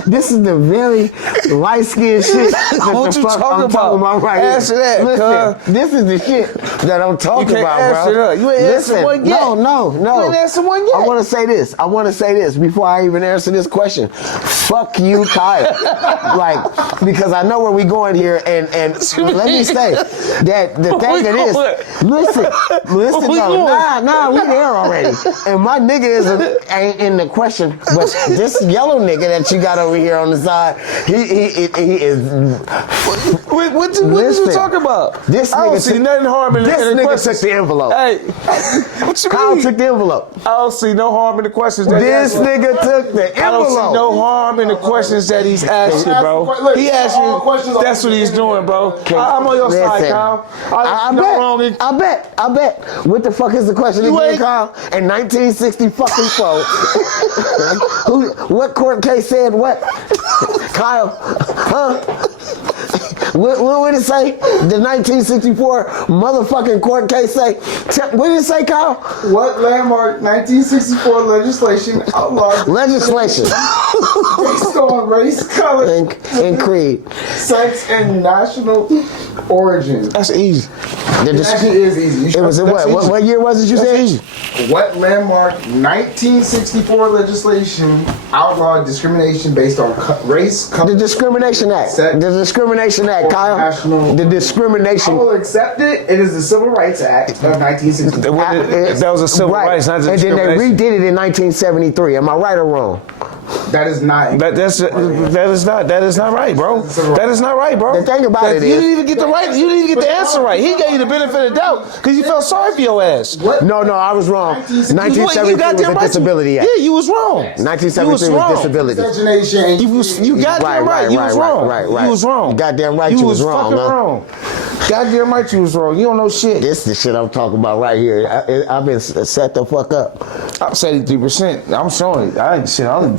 This is the very light skinned shit that What the you fuck talking I'm talking about? about right Answer here. that, Listen, cuz. this is the shit that I'm talking You can't about, answer bro. that. You ain't answered one yet. No. You ain't answered one yet. I want to say this. Before I even answer this question. Fuck you, Kyle. Like, because I know where we going here, and let me say that the thing of this. Listen, nah, we there already. And my nigga ain't in the question, but this yellow nigga that you got over here on the side, he is. What you talking about? This I don't nigga see took- nothing harm in This in the nigga questions. took the envelope. Hey, what you Kyle mean? took the envelope. I don't see no harm in the questions. That This he's asking. nigga took the I don't see envelope. no harm in the questions that he's asking, bro. Look, He all asking. questions are- That's what he's doing, bro. I'm on your side, Listen, Kyle. I bet. What the fuck is the question You again, ain't- Kyle? In 1964, what court case said what? Kyle, huh? What did it say? The 1964 motherfucking court case say? What did it say, Kyle? What landmark 1964 legislation outlawed Legislation based on race, color, and creed. sex, and national origin. That's easy. It actually is easy. It was in what year was it you said? What landmark 1964 legislation outlawed discrimination based on race, The color? Discrimination Act. Sex. The Discrimination Act, Kyle. National- The I discrimination. will accept it. It is the Civil Rights Act of 1964. That was a civil rights, not And then they discrimination. redid it in 1973. Am I right or wrong? That is not. That is not right, bro. That is not right, bro. The thing about it you is- didn't even get the right. You didn't even get the answer right. He gave you the benefit of the doubt because you felt sorry for your ass. What? No, I was wrong. 1973 1973 was a disability act. Yeah, you was wrong. 1973 was disability. Miscegenation and You goddamn right. You was wrong. You was wrong. Goddamn right you was wrong, fucking man. wrong. Goddamn right you was wrong. You don't know shit. This the shit I'm talking about right here. I've been set the fuck up. I'm 73%. I'm showing it. I ain't shit. I'm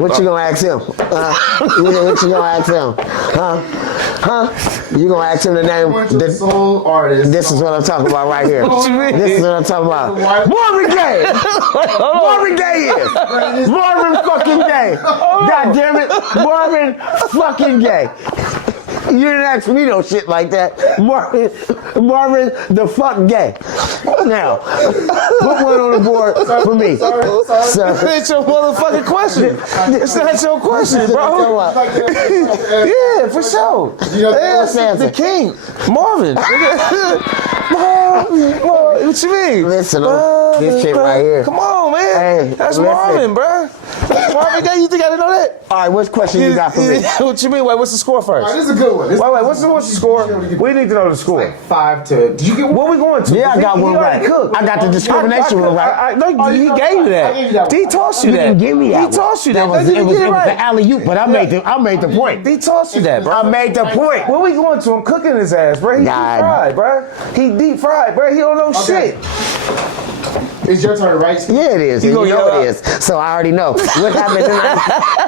What you gonna ask him? What you gonna ask him? Huh? You gonna ask him the name? the soul artist. This is what I'm talking about right here. What you mean? This is what I'm talking about. Marvin Gaye! Marvin Gaye is! Marvin fucking Gaye! God damn it! Marvin fucking Gaye! You didn't ask me no shit like that. Marvin the fuck Gaye. Now, put one on the board for me. It's your motherfucking question. It's not your question, bro. Yeah, for sure. what's the answer? The king, Marvin. What you mean? Listen, this shit right here. Come on, man. Hey, That's listen. Marvin, bro. That's Marvin Gaye. You think I didn't know that? All right, what question you got for me? What you mean? Wait, what's the score first? This is a good one. Wait, what's the score? We need to know the score. 5 to. Did you get What we going to? Yeah, I got He one already right. cooked. I got the discrimination one right. No, he gave you I gave you that. that He one. tossed you You that. didn't give me that. He tossed you that. It was You didn't get it the right. alley-oop, but I made the point. He tossed you that, bro. I made the point. Where we going to? I'm cooking his ass, bro. He deep God. fried, bro. He deep fried, bro. He don't know Okay. shit. It's your turn, right? Yeah, it is. You You gonna know yell it is. So I already know what happened in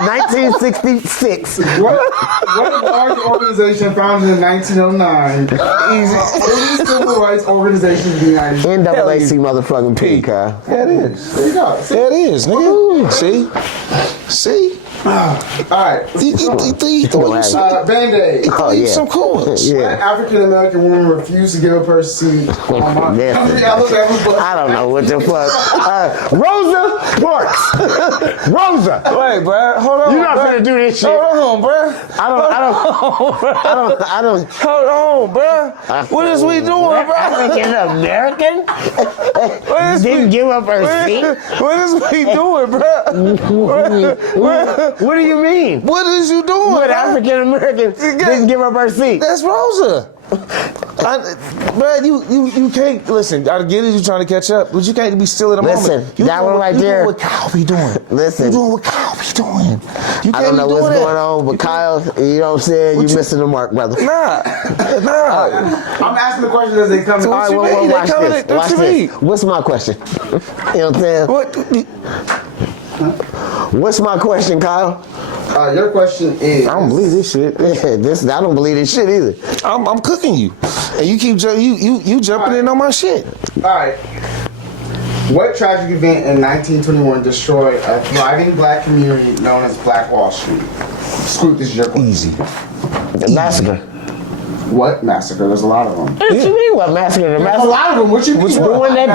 1966. What large organization founded in 1909? Only civil rights organization in the United States. NAAC motherfucking P, Kyle. Yeah, it is. There you go. See? Yeah, it is, nigga. See? Alright. Band-Aid. Oh yeah. Some cool ones. Yeah. African American woman refused to give up her seat on my Listen. Alabama bus. I don't know what the fuck. Rosa Parks. Rosa. Wait, bro. Hold on. You're not bro. gonna do this shit. Hold on, bro. I don't. Hold on, bro. What is we doing, bro? African American What is didn't give up her seat. What is we doing, bro? What do you mean? What is you doing, What bro? African American didn't give up her seat? That's Rosa. Bro, you can't listen. I get it. You trying to catch up, but you can't be still in the Listen, moment. You that doing one right you there. Doing what Kyle be doing. Listen. You doing what Kyle be doing. You I don't know be what's doing that. going on, but Kyle, you know what I'm saying? You missing the mark, brother. Nah. I'm asking the questions as they come. All right, you well, mean? They watch coming this. at- what Watch you this. mean? What's my question? You know what I'm saying? What? What's my question, Kyle? Your question is. I don't believe this shit. I don't believe this shit either. I'm cooking you, and you keep you jumping in on my shit. Alright. What tragic event in 1921 destroyed a thriving black community known as Black Wall Street? Scoot, this is your question. Easy. The massacre. What massacre? There's a lot of them. What you mean? What massacre? The A massacre? lot of them. What you mean? The one that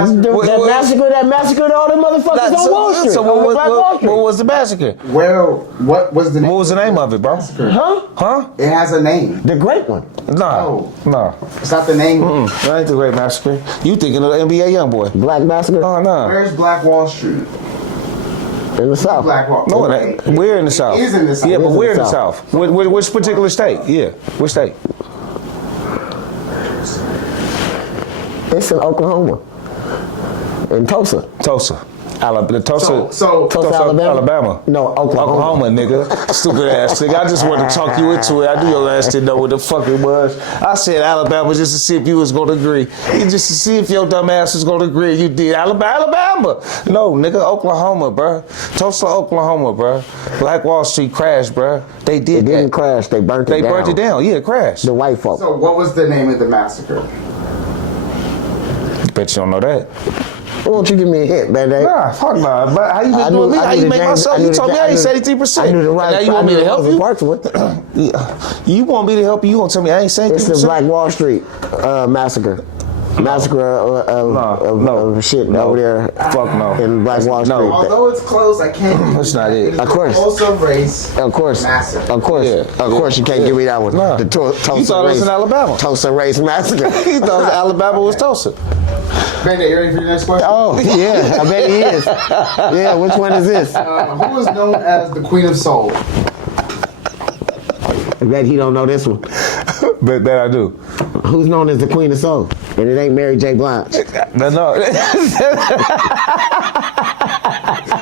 massacred all the motherfuckers on Wall Street. So on Black Wall Street. what was the massacre? Well, what was the name? What was the name of it, bro? Huh? It has a name. The great one. No. It's not the name. That ain't the Great Massacre. You thinking of the NBA Youngboy? Black massacre Oh no. Where's Black Wall Street? in the South. Black Wall. No, it ain't. We're in the South. It is in the South. Yeah, It but is in we're in the the South. Which particular state? Yeah, which state? It's in Oklahoma. In Tulsa. Tulsa. Tulsa, Alabama. No, Oklahoma. Nigga. Stupid ass nigga. I just wanted to talk you into it. I knew your ass didn't know what the fuck it was. I said Alabama just to see if you was gonna agree. Just to see if your dumb ass was gonna agree. You did Alabama. No, nigga, Oklahoma, bruh. Tulsa, Oklahoma, bruh. Black Wall Street crashed, bruh. They It did didn't that. crash. They burnt it down. They burnt it down. Yeah, it crashed. The white folk. So what was the name of the massacre? Bet you don't know that. Why don't you give me a hint, Bandaide? Nah, fuck nah. But how you I been doing knew- me? I How knew you the make James- myself? I knew You the told me I ain't I knew- 73%. I knew the right. And now you want me to help you? Parchment. You want me to help you? You gonna tell me I ain't 73%? It's the Black Wall Street massacre. Massacre of shit over there. Fuck no. In Black Wall Street. No. Although it's close, I can't. That's not it. Of course. Also race. Of course. Massive. Of course. Yeah. Of course you can't give me that one. Nah. The You thought it was in Alabama. Tulsa Race Massacre. You thought Alabama was Tulsa. Bandit, you ready for your next question? Oh, yeah, I bet he is. Yeah, which one is this? Who is known as the Queen of Soul? I bet he don't know this one. Bet I do. Who's known as the Queen of Soul? And it ain't Mary J. Blige. No.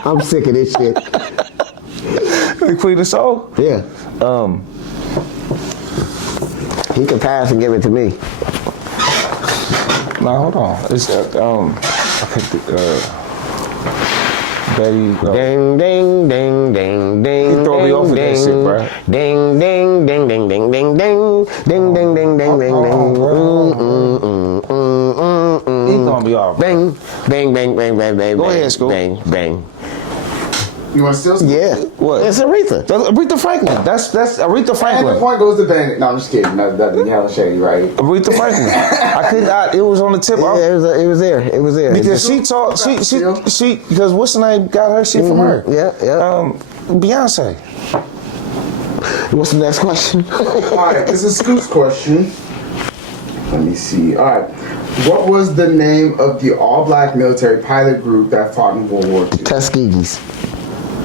I'm sick of this shit. The Queen of Soul? Yeah. He can pass and give it to me. Nah, hold on. It's Betty. Ding, ding, ding, ding, ding. He throw me off with that shit, bruh. Ding, ding, ding, ding, ding, ding, ding. Ding, ding, ding, ding, ding, ding. He gonna be all right. Bang, bang, bang, bang, bang, bang. Go ahead, Scoot. Bang, bang. You want to steal some? Yeah. What? It's Aretha. Aretha Franklin. That's Aretha And the Franklin. point goes to Bandit. No, I'm just kidding. That you hella shady, right? Aretha Franklin. I couldn't. It was on the tip. Yeah, it was there. It was there. Because she because what's the name got her shit from her? Yeah, yeah. Beyonce. What's the next question? All right, this is Scoot's question. Let me see. All right. What was the name of the all-black military pilot group that fought in World War II? Tuskegees.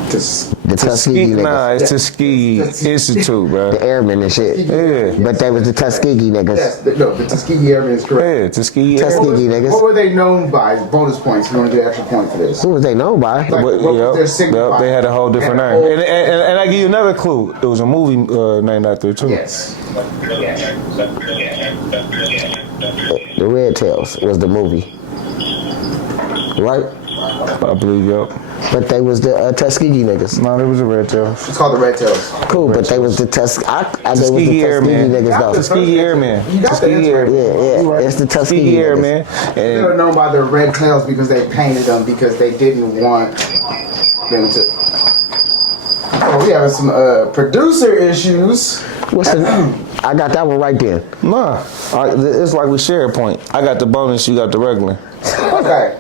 The Tuskegee, Tuskegee niggas. nah, it's Tuskegee Institute, bro. The airmen and shit. Yeah. But they was the Tuskegee niggas. Yes, the Tuskegee Airmen is correct. Yeah, Tuskegee. Tuskegee What niggas. were they known by? Bonus points. You want to get an extra point for this? Who was they known by? Like, what was their signifying? They had a whole different They had a name. whole- And I give you another clue. It was a movie named after it too. Yes. The Red Tails was the movie. Right? I believe, yep. But they was the Tuskegee niggas. No, there was a Red Tail. It's called the Red Tails. Cool, but they was the they was the Tuskegee Airmen. niggas though. Tuskegee Airmen. You got the Tuskegee answer. Airmen. Yeah, it's the Tuskegee Tuskegee niggas. Airmen. They were And known by their red tails because they painted them because they didn't want them to. Oh, we having some producer issues. What's the? I got that one right there. nah, it's like we share a point. I got the bonus, you got the regular. Okay.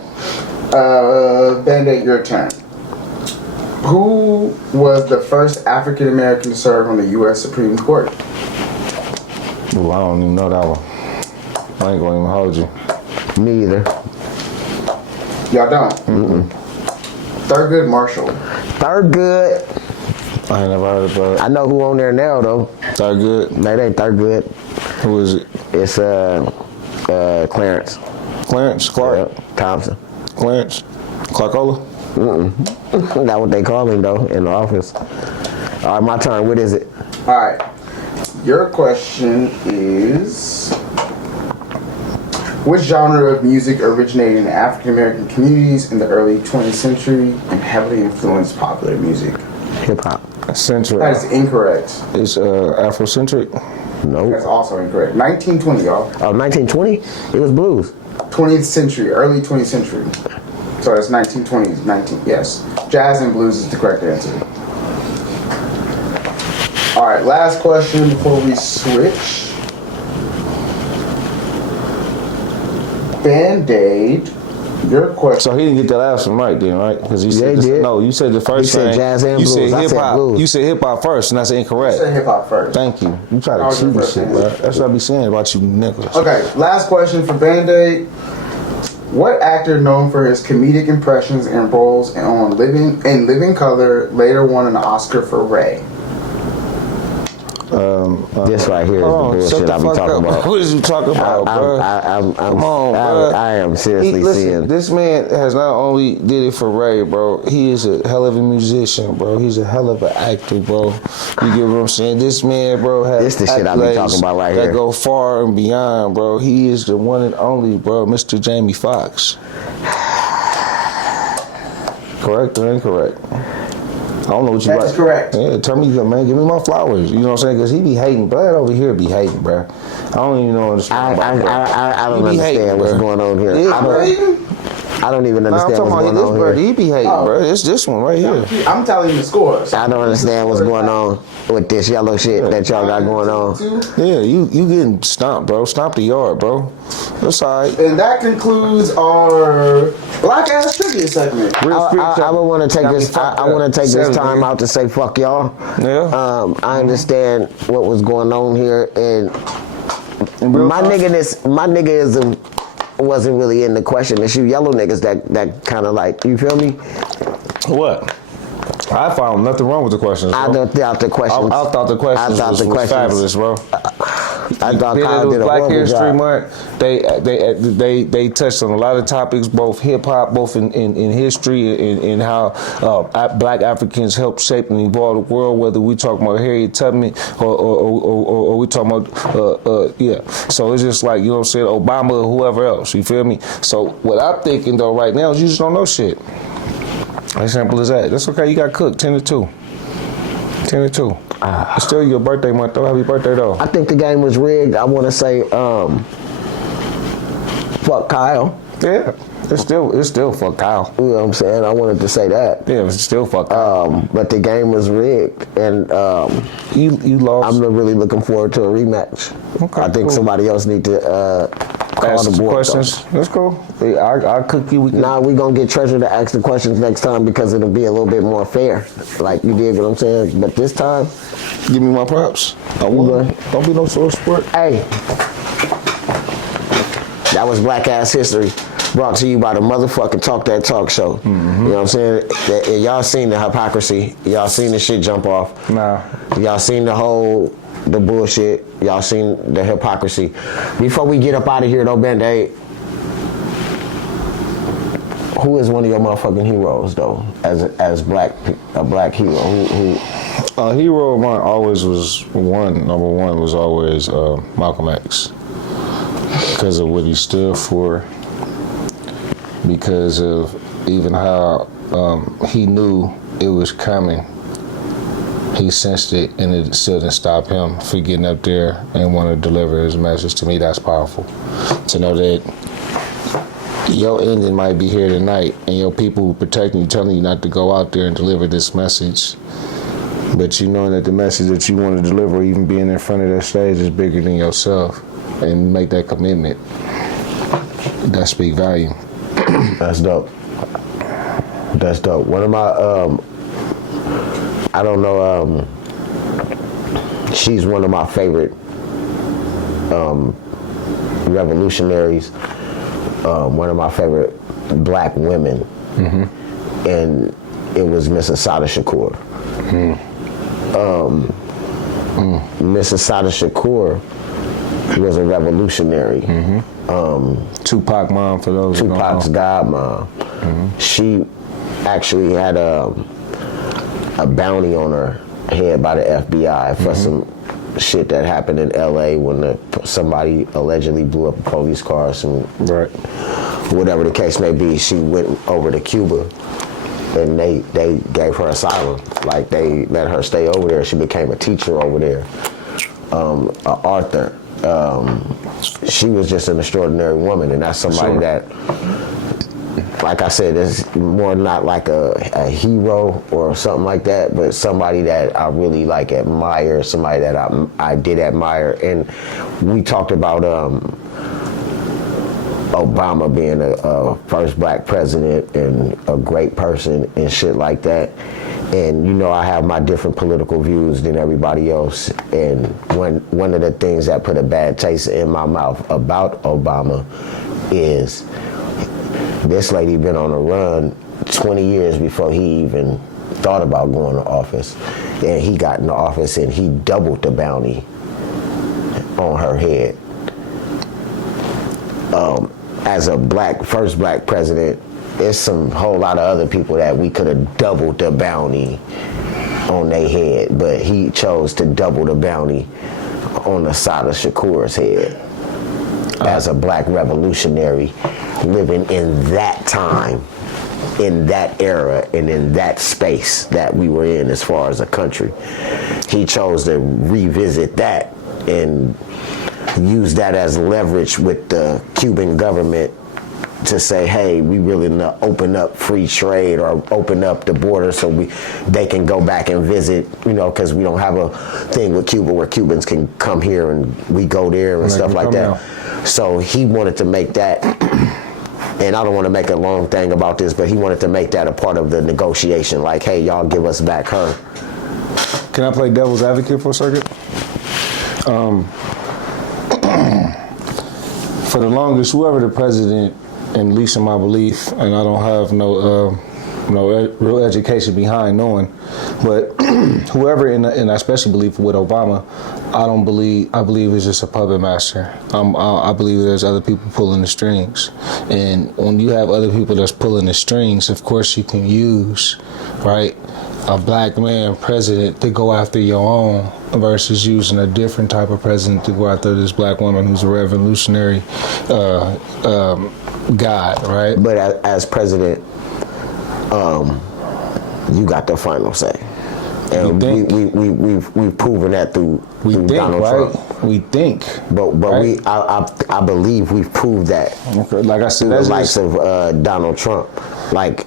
Bandaid, your turn. Who was the first African American to serve on the U.S. Supreme Court? Ooh, I don't even know that one. I ain't gonna even hold you. Me either. Y'all don't? Thurgood Marshall. Thurgood. I ain't never heard about it. I know who on there now though. Thurgood. No, it ain't Thurgood. Who is it? It's Clarence. Clarence Clark. Yeah, Thompson. Clarence Clarkola. That's what they call him though in the office. All right, my turn. What is it? All right. Your question is: which genre of music originated in African American communities in the early 20th century and heavily influenced popular music? Hip hop. Central. That is incorrect. It's Afrocentric. Nope. That's also incorrect. 1920, y'all. Oh, 1920? It was blues. 20th century, early 20th century. So that's 1920s, yes. Jazz and blues is the correct answer. All right, last question before we switch. Bandaid, your question. So he didn't get that last one right then, right? Because he Yeah, said he this, did. no. You said the first He said thing. jazz and you blues. said I hip said hop. blues. You said hip hop first, and that's incorrect. Say hip hop first. Thank you. You try That to was cheat your and first shit, answer. bro. That's what I be saying about you niggas. Okay, last question for Bandaid. What actor known for his comedic impressions and roles on Living Color later won an Oscar for Ray? This right here is the bullshit shut the I be fuck talking up. about. What is you talking about, bro? Come on, bro. I am seriously Listen, seeing. this man has not only did it for Ray, bro. He is a hell of a musician, bro. He's a hell of an actor, bro. You get what I'm saying? This man, bro, has This the shit I be accolades talking about right that here. go far and beyond, bro. He is the one and only, bro, Mr. Jamie Foxx. Correct or incorrect? I don't know what you That is correct. Yeah, tell me, man, give me my flowers. You know what I'm saying? Because he be hating. Brad over here be hating, bro. I don't even know what I don't He be understand hating, what's bro. going on here. Yeah, I bro. don't, I don't even Nah, I'm understand talking what's about going this on bird. here. He be hating, bro. It's this one right here. I'm telling you the scores. I don't understand what's going on with this yellow shit that y'all got going on. Yeah, you getting stomped, bro. Stomp the yard, bro. That's all right. And that concludes our BlackAss Trivia segment. I would want to take this. I want to take this time out to say fuck y'all. Yeah. I understand what was going on here, and my niggism wasn't really in the question. It's you yellow niggas that kind of like, you feel me? What? I found nothing wrong with the questions, bro. I thought the questions. I thought the questions was fabulous, bro. I thought Kyle did a Black horrible History job. Month. They touched on a lot of topics, both hip hop, both in history, in how Black Africans helped shape and evolve the world. Whether we talking about Harriet Tubman or we talking about yeah. So it's just like, you know what I'm saying, Obama or whoever else. You feel me? So what I'm thinking though right now is you just don't know shit. As simple as that. That's okay. You got cooked 10-2. 10-2. It's still your birthday month though. Happy birthday though. I think the game was rigged. I want to say, fuck Kyle. Yeah. It's still fuck Kyle. You know what I'm saying? I wanted to say that. Yeah, it's still fuck Kyle. But the game was rigged, and you lost. I'm really looking forward to a rematch. Okay, I think cool. somebody else need to call Ask the some board. questions. Let's go. I'll cook you. Nah, we gonna get Treasure to ask the questions next time because it'll be a little bit more fair. Like, you dig what I'm saying? But this time, Give me my props. I won. Don't be no sore sport. hey, that was BlackAss History, brought to you by the motherfucking Talk That Talk show. You know what I'm saying? And y'all seen the hypocrisy. Y'all seen the shit jump off. Nah. Y'all seen the bullshit. Y'all seen the hypocrisy. Before we get up out of here though, Bandaide, who is one of your motherfucking heroes though, as a black hero? Who A hero of mine always was number one was always Malcolm X. Because of what he stood for, because of even how he knew it was coming. He sensed it, and it still didn't stop him from getting up there and want to deliver his message. To me, that's powerful. To know that your ending might be here tonight, and your people protecting you, telling you not to go out there and deliver this message. But you know that the message that you want to deliver, even being in front of that stage, is bigger than yourself. And make that commitment. That speak value. That's dope. That's dope. One of my, I don't know, she's one of my favorite revolutionaries, one of my favorite black women, and it was Miss Assata Shakur. Miss Assata Shakur was a revolutionary. Tupac mom, for those who don't know. Tupac's godmom. She actually had a bounty on her head by the FBI for some shit that happened in LA when somebody allegedly blew up a police car. Right. Whatever the case may be, she went over to Cuba and they gave her asylum. Like, they let her stay over there. She became a teacher over there, an author. She was just an extraordinary woman, and that's somebody that, like I said, is more not like a hero or something like that, but somebody that I really like admire, somebody that I did admire. And we talked about Obama being a first black president and a great person and shit like that. And you know, I have my different political views than everybody else. And one of the things that put a bad taste in my mouth about Obama is this lady been on a run 20 years before he even thought about going to office. And he got in the office and he doubled the bounty on her head. As a first black president, there's some whole lot of other people that we could have doubled the bounty on their head, but he chose to double the bounty on Assata Shakur's head as a black revolutionary living in that time, in that era, and in that space that we were in as far as a country. He chose to revisit that and use that as leverage with the Cuban government to say, hey, we really need to open up free trade or open up the border so they can go back and visit, because we don't have a thing with Cuba where Cubans can come here and we go there and stuff like that. So he wanted to make that, and I don't want to make a long thing about this, but he wanted to make that a part of the negotiation. Like, hey, y'all give us back her. Can I play devil's advocate for a second? For the longest, whoever the president, and at least in my belief, and I don't have no real education behind knowing, but whoever, and I especially believe with Obama, I believe it's just a puppet master. I believe there's other people pulling the strings. And when you have other people that's pulling the strings, of course you can use, right, a black man president to go after your own versus using a different type of president to go after this black woman who's a revolutionary god, right? But as president, you got the final say. And we've proven that through Donald Trump. We think, but right? I believe we've proved that. Okay. Like I said, the likes of Donald Trump, like.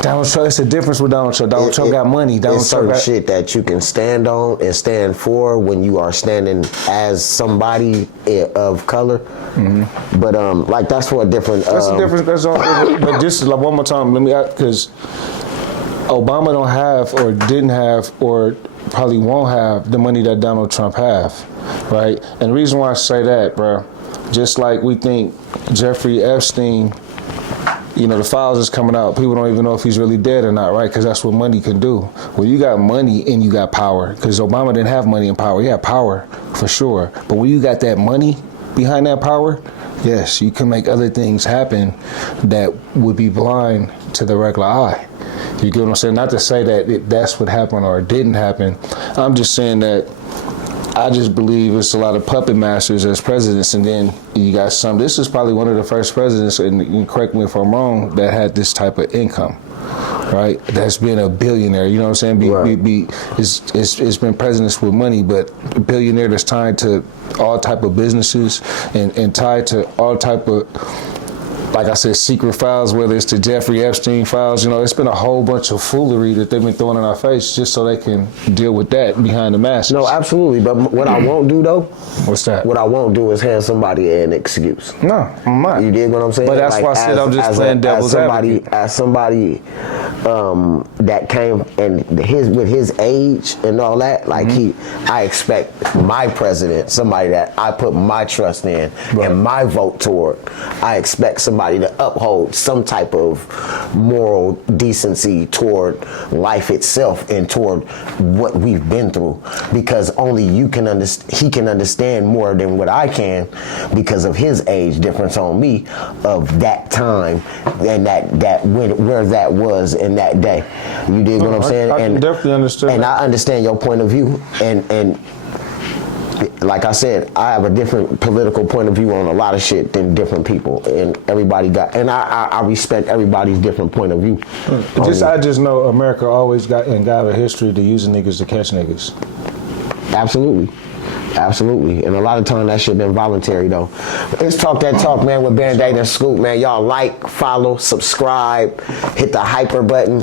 Donald Trump, it's a difference with Donald Trump. Donald Trump got money. Donald Trump got shit that you can stand on and stand for when you are standing as somebody of color. Mm-hmm. But like that's for a different. That's a difference. That's all. But just like one more time, let me because Obama don't have or didn't have or probably won't have the money that Donald Trump have, right? And the reason why I say that, bro, just like we think Jeffrey Epstein. The files is coming out. People don't even know if he's really dead or not, right? Because that's what money can do. Well, you got money and you got power. Because Obama didn't have money and power. He had power for sure. But when you got that money behind that power, yes, you can make other things happen that would be blind to the regular eye. You get what I'm saying? Not to say that that's what happened or it didn't happen. I'm just saying that I just believe it's a lot of puppet masters as presidents, and then you got some. This is probably one of the first presidents, and you correct me if I'm wrong, that had this type of income, right? That's been a billionaire. You know what I'm saying? It's been presidents with money, but a billionaire that's tied to all type of businesses and tied to all type of, like I said, secret files, whether it's the Jeffrey Epstein files, it's been a whole bunch of foolery that they've been throwing in our face just so they can deal with that behind the masks. No, absolutely. But what I won't do, though, what's that? What I won't do is hand somebody an excuse. No, I'm not. You dig what I'm saying? But that's why I said I'm just playing devil's advocate. As somebody that came and with his age and all that, like I expect my president, somebody that I put my trust in and my vote toward, I expect somebody to uphold some type of moral decency toward life itself and toward what we've been through, because only he can understand more than what I can because of his age difference on me of that time and where that was in that day. You dig what I'm saying? I can definitely understand. And I understand your point of view, and like I said, I have a different political point of view on a lot of shit than different people, and everybody I respect everybody's different point of view. I just know America always got a history to using niggas to catch niggas. Absolutely. And a lot of time that shit been voluntary though. Let's talk that talk, man, with Bandaide and Scoot, man. Y'all like, follow, subscribe, hit the hyper button.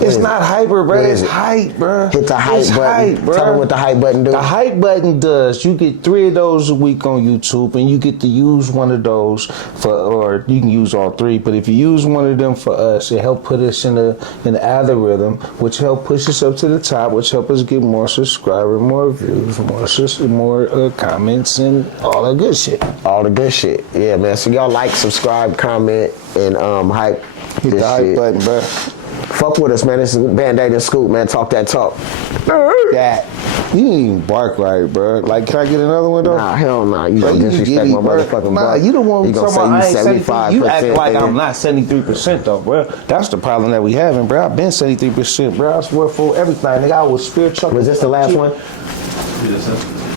It's not hyper, bro. It's hype, bro. Hit the hype button. Hype, bro. Tell them what the hype button do. The hype button does. You get 3 of those a week on YouTube, and you get to use one of those or you can use all 3. But if you use one of them for us, it help put us in the algorithm, which help push us up to the top, which help us get more subscribers, more views, more comments, and all that good shit. All the good shit. Yeah, man. So y'all like, subscribe, comment, and hype. Hit the hype button, bro. Fuck with us, man. This is Bandaide and Scoot, man. Talk that talk. That. You didn't even bark right, bro. Like, can I get another one, though? Nah, hell nah. You gonna disrespect my motherfucking Nah, bark. you the one you gonna say I you ain't 75%. You act like I'm not 73%, though, bro. That's the problem that we having, bro. I've been 73%, bro. I swear for everything. Nigga, I was spiritual. Was this the last one? Yes, sir.